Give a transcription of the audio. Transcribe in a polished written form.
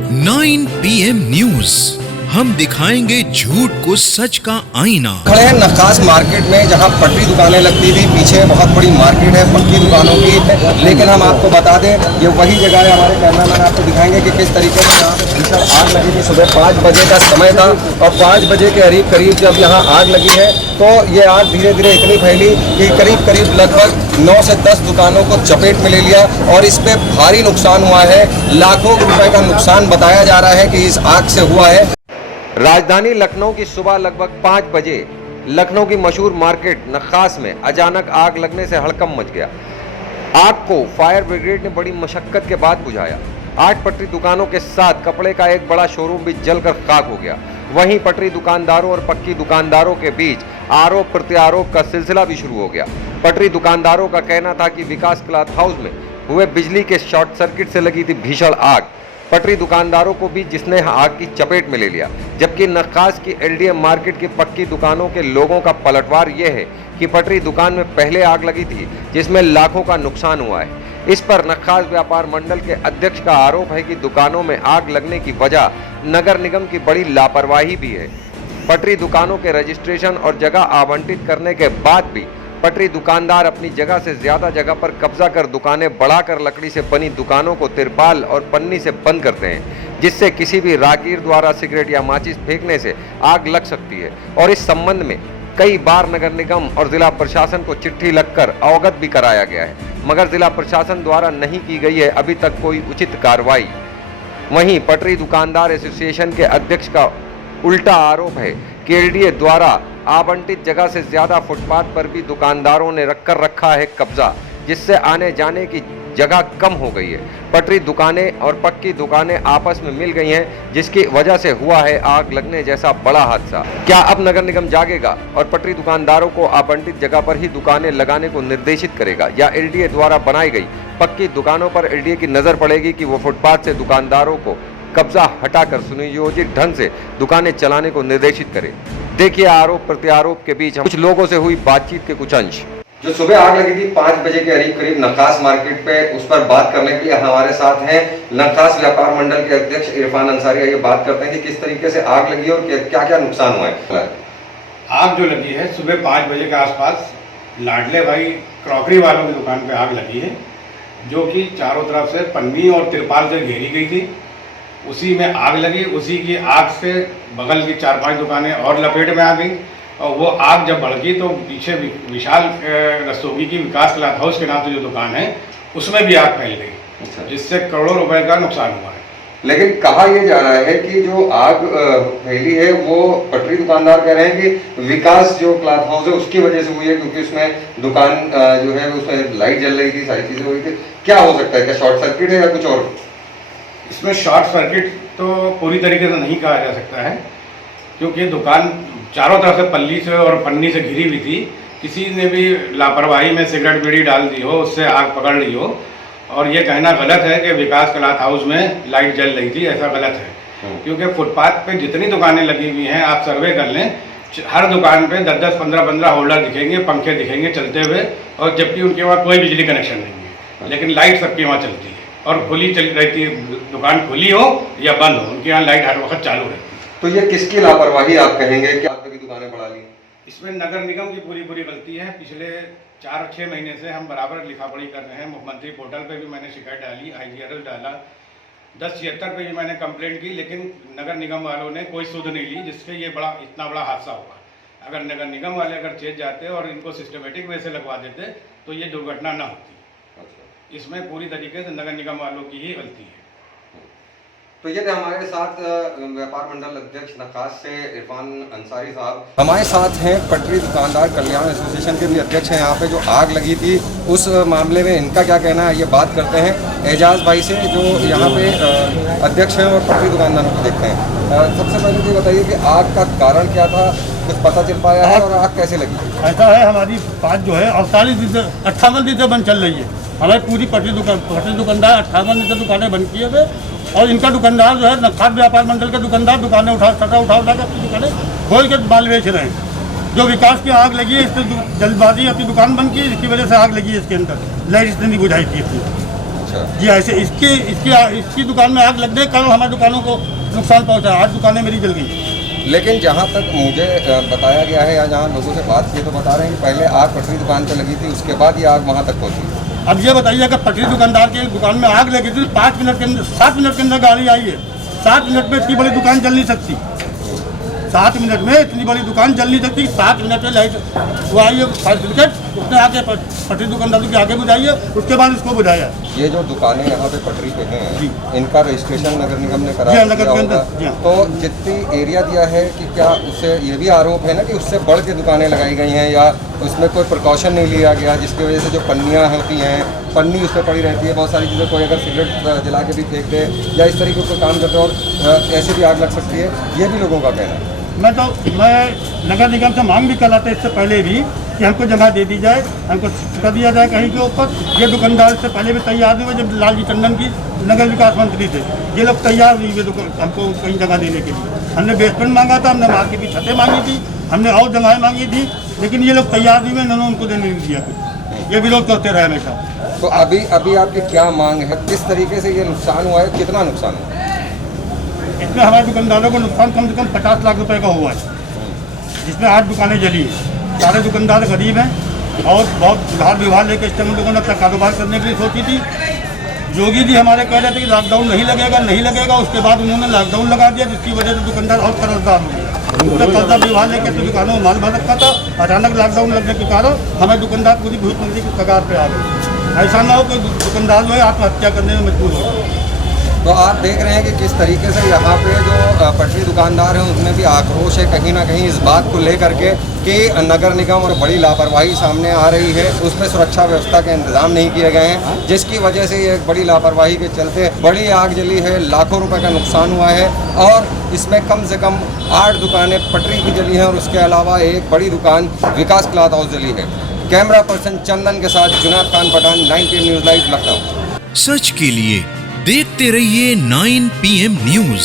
9 PM news, हम दिखाएंगे झूठ को सच का आईना। खड़े हैं नक्कास मार्केट में, जहां पटरी दुकानें लगती थी। पीछे बहुत बड़ी मार्केट है पक्की दुकानों की, लेकिन हम आपको बता दें ये वही जगह है। हमारे कैमरामैन आपको दिखाएंगे कि किस तरीके से यहाँ पे भीषण आग लगी थी। सुबह 5 बजे का समय था और 5 बजे के करीब जब यहाँ आग लगी है तो ये आग धीरे धीरे इतनी फैली कि करीब लगभग 9 से 10 दुकानों को चपेट में ले लिया और इस पे भारी नुकसान हुआ है। लाखों रुपए का नुकसान बताया जा रहा है कि इस आग से हुआ है। राजधानी लखनऊ की सुबह लगभग 5 बजे लखनऊ की मशहूर मार्केट नक्कास में अचानक आग लगने से हड़कंप मच गया। आग को फायर ब्रिगेड ने बड़ी मशक्कत के बाद बुझाया। 8 पटरी दुकानों के साथ कपड़े का एक बड़ा शोरूम भी जलकर खाक हो गया। वहीं पटरी दुकानदारों और पक्की दुकानदारों के बीच आरोप प्रत्यारोप का सिलसिला भी शुरू हो गया। पटरी दुकानदारों का कहना था कि विकास क्लॉथ हाउस में हुए बिजली के शॉर्ट सर्किट से लगी थी भीषण आग। पटरी दुकानदारों को भी जिसने आग की चपेट में ले लिया, जबकि नक्कास की एलडीएम मार्केट की पक्की दुकानों के लोगों का पलटवार यह है कि पटरी दुकान में पहले आग लगी थी जिसमें लाखों का नुकसान हुआ है। इस पर नक्कास व्यापार मंडल के अध्यक्ष का आरोप है कि दुकानों में आग लगने की वजह नगर निगम की बड़ी लापरवाही भी है। पटरी दुकानों के रजिस्ट्रेशन और जगह आवंटित करने के बाद भी पटरी दुकानदार अपनी जगह से ज्यादा जगह पर कब्जा कर दुकानें बढ़ाकर लकड़ी से बनी दुकानों को तिरपाल और पन्नी से बंद करते हैं, जिससे किसी भी राहगीर द्वारा सिगरेट या माचिस फेंकने से आग लग सकती है। और इस संबंध में कई बार नगर निगम और जिला प्रशासन को चिट्ठी लिखकर अवगत भी कराया गया है, मगर जिला प्रशासन द्वारा नहीं की गई है अभी तक कोई उचित कार्रवाई। वहीं पटरी दुकानदार एसोसिएशन के अध्यक्ष का उल्टा आरोप है कि एलडीए द्वारा आवंटित जगह से ज्यादा फुटपाथ पर भी दुकानदारों ने रखा है कब्जा, जिससे आने जाने की जगह कम हो गई है। पटरी दुकानें और पक्की दुकानें आपस में मिल गई हैं, जिसकी वजह से हुआ है आग लगने जैसा बड़ा हादसा। क्या अब नगर निगम जागेगा और पटरी दुकानदारों को आवंटित जगह पर ही दुकानें लगाने को निर्देशित करेगा, या एलडीए द्वारा बनाई गई पक्की दुकानों पर एलडीए की नजर पड़ेगी कि वो फुटपाथ से दुकानदारों को कब्जा हटाकर सुनियोजित ढंग से दुकानें चलाने को निर्देशित करे? देखिए आरोप प्रत्यारोप के बीच कुछ लोगों से हुई बातचीत के कुछ अंश। जो सुबह आग लगी थी 5 बजे के करीब नक्कास मार्केट पे, उस पर बात करने के लिए हमारे साथ हैं नक्कास व्यापार मंडल के अध्यक्ष इरफान अंसारी। ये बात करते हैं कि किस तरीके से आग लगी और क्या क्या नुकसान हुआ है। आग जो लगी है सुबह 5 बजे के आसपास लाडले भाई क्रॉकरी वालों की दुकान पे आग लगी है, जो कि चारों तरफ से पन्नी और तिरपाल से घेरी गई थी। उसी में आग लगी। उसी की आग से बगल की 4-5 दुकानें और लपेट में आ गई और वो आग जब भड़की तो पीछे विशाल रस्तोगी की विकास क्लॉथ हाउस के नाम से जो दुकान है उसमें भी आग फैल गई, जिससे करोड़ों रुपए का नुकसान हुआ है। लेकिन कहा यह जा रहा है कि जो आग फैली है वो पटरी दुकानदार कह रहे हैं कि विकास जो क्लॉथ हाउस है उसकी वजह से हुई है, क्योंकि उसमें दुकान जो है उसमें लाइट जल रही थी, सारी चीजें हुई थी। क्या हो सकता है, क्या शॉर्ट सर्किट है या कुछ और? इसमें शॉर्ट सर्किट तो पूरी तरीके से नहीं कहा जा सकता है, क्योंकि दुकान चारों तरफ से पल्ली से और पन्नी से घिरी हुई थी। किसी ने भी लापरवाही में सिगरेट बीड़ी डाल दी हो, उससे आग पकड़ ली हो। और ये कहना गलत है कि विकास क्लॉथ हाउस में लाइट जल रही थी, ऐसा गलत है। क्योंकि फुटपाथ पे जितनी दुकानें लगी हुई हैं, आप सर्वे कर लें, हर दुकान पे 10-10, 15-15 होल्डर दिखेंगे, पंखे दिखेंगे चलते हुए, और जबकि उनके वहाँ कोई बिजली कनेक्शन नहीं है, लेकिन लाइट सबके वहाँ चलती है और खुली चल रहती है। दुकान खुली हो या बंद हो, उनके यहाँ लाइट हर वक्त चालू रहती है। तो ये किसकी लापरवाही आप कहेंगे कि आपने भी दुकानें बढ़ा ली? इसमें नगर निगम की पूरी गलती है। पिछले 4-6 महीने से हम बराबर लिखापढ़ी कर रहे हैं। मुख्यमंत्री पोर्टल पे भी मैंने शिकायत डाली, IGRL डाला, 1076 पे भी मैंने कंप्लेंट की, लेकिन नगर निगम वालों ने कोई सुध नहीं ली, जिससे ये इतना बड़ा हादसा हुआ। अगर नगर निगम वाले अगर चेत जाते और इनको सिस्टमेटिक वे से लगवा देते तो ये दुर्घटना न होती। इसमें पूरी तरीके से नगर निगम वालों की ही गलती है। तो ये थे हमारे साथ व्यापार मंडल अध्यक्ष नक्कास से इरफान अंसारी साहब। हमारे साथ हैं पटरी दुकानदार कल्याण एसोसिएशन के भी अध्यक्ष हैं यहाँ पे, जो आग लगी थी उस मामले में इनका क्या कहना है, ये बात करते हैं एजाज भाई से, जो यहाँ पे अध्यक्ष हैं और पटरी दुकानदारों को देखते हैं। सबसे पहले ये बताइए कि आग का कारण क्या था, कुछ पता चल पाया है, और आग कैसे लगी? ऐसा है, हमारी बात जो है 58 दिन से बंद चल रही है। हमारी पूरी पटरी दुकानदार 58 दिन से दुकानें बंद किए हुए, और इनका दुकानदार जो है नक्कास व्यापार मंडल के दुकानदार दुकानें उठा के अपनी दुकानें खोल के माल बेच रहे हैं। जो विकास की आग लगी है, इससे जल्दबाजी अपनी दुकान बंद की, इसकी वजह से आग लगी है। इसके अंदर लाइट इसने नहीं बुझाई थी अपनी। अच्छा। जी ऐसे इसकी दुकान में आग लगने के कारण हमारी दुकानों को नुकसान पहुंचा। 8 दुकानें मेरी जल गई। लेकिन जहाँ तक मुझे बताया गया है या जहाँ लोगों से बात की तो बता रहे हैं कि पहले आग पटरी दुकान पर लगी थी, उसके बाद ये आग वहाँ तक पहुँची। अब ये बताइए अगर पटरी दुकानदार की दुकान में आग लगी थी 5 मिनट के अंदर 7 मिनट के अंदर गाड़ी आई है। 7 मिनट में इतनी बड़ी दुकान जल नहीं सकती। 7 मिनट में इतनी बड़ी दुकान जल नहीं सकती। 7 मिनट में लाइट वो आई है फायर ब्रिगेड, उसने आके पटरी दुकानदारों के आगे बुझाई है, उसके बाद इसको बुझाया। ये जो दुकानें यहाँ पे पटरी पे हैं जी। इनका रजिस्ट्रेशन नगर निगम ने करा जी, नगर दिया के अंदर, होगा। जी हाँ। तो जितनी एरिया दिया है कि क्या उससे ये भी आरोप है ना कि उससे बढ़ के दुकानें लगाई गई हैं या उसमें कोई प्रिकॉशन नहीं लिया गया, जिसकी वजह से जो पन्नियाँ होती हैं, पन्नी उस पर पड़ी रहती है, बहुत सारी चीज़ें, कोई अगर सिगरेट जला के भी फेंक दे या इस तरीके का काम करते और ऐसे भी आग लग सकती है, ये भी लोगों का कहना है। मैं नगर निगम से मांग भी कर रहा था इससे पहले भी कि हमको जगह दे दी जाए, हमको कर दिया जाए कहीं के ऊपर। ये दुकानदार से पहले भी तैयार नहीं हुए, जब लालजी टंडन की नगर विकास मंत्री थे, ये लोग तैयार नहीं हुए हमको कहीं जगह देने के लिए। हमने बेसमेंट मांगा था, हमने मार्केट की छतें मांगी थी, हमने और जगहें मांगी थी, लेकिन ये लोग तैयार नहीं हुए, इन्होंने उनको देने नहीं दिया कुछ। ये विरोध करते रहे हमेशा। तो अभी आपकी क्या मांग है, किस तरीके से ये नुकसान हुआ है, कितना नुकसान हुआ है? इसमें हमारे दुकानदारों को नुकसान कम से कम 50 लाख रुपए का हुआ है, जिसमें 8 दुकानें जली हैं। सारे दुकानदार गरीब हैं और बहुत उधार व्यवहार लेकर इस टाइम लोगों ने अपना कारोबार करने के लिए सोची थी। योगी जी हमारे कह रहे थे कि लॉकडाउन नहीं लगेगा, उसके बाद उन्होंने लॉकडाउन लगा दिया, जिसकी वजह से दुकानदार और कर्जदार हो गया। उसने कर्जा व्यवहार लेकर तो दुकानों में माल भर रखा था, अचानक लॉकडाउन लगने के कारण हमें दुकानदार पूरी भूखमंदी की कगार पर आ गए। ऐसा ना हो कि दुकानदार जो है आत्महत्या करने में मजबूर हो। तो आप देख रहे हैं कि किस तरीके से यहाँ पे जो पटरी दुकानदार हैं उसमें भी आक्रोश है कहीं ना कहीं इस बात को लेकर के कि नगर निगम और बड़ी लापरवाही सामने आ रही है, उसमें सुरक्षा व्यवस्था के इंतजाम नहीं किए गए हैं, जिसकी वजह से ये एक बड़ी लापरवाही के चलते बड़ी आग जली है, लाखों रुपए का नुकसान हुआ है और इसमें कम से कम 8 दुकानें पटरी की जली हैं और उसके अलावा एक बड़ी दुकान विकास क्लॉथ हाउस जली है। कैमरा पर्सन चंदन के साथ Junaid Khan Pathan, 9 PM news live Lucknow. सच के लिए देखते रहिए 9 PM न्यूज।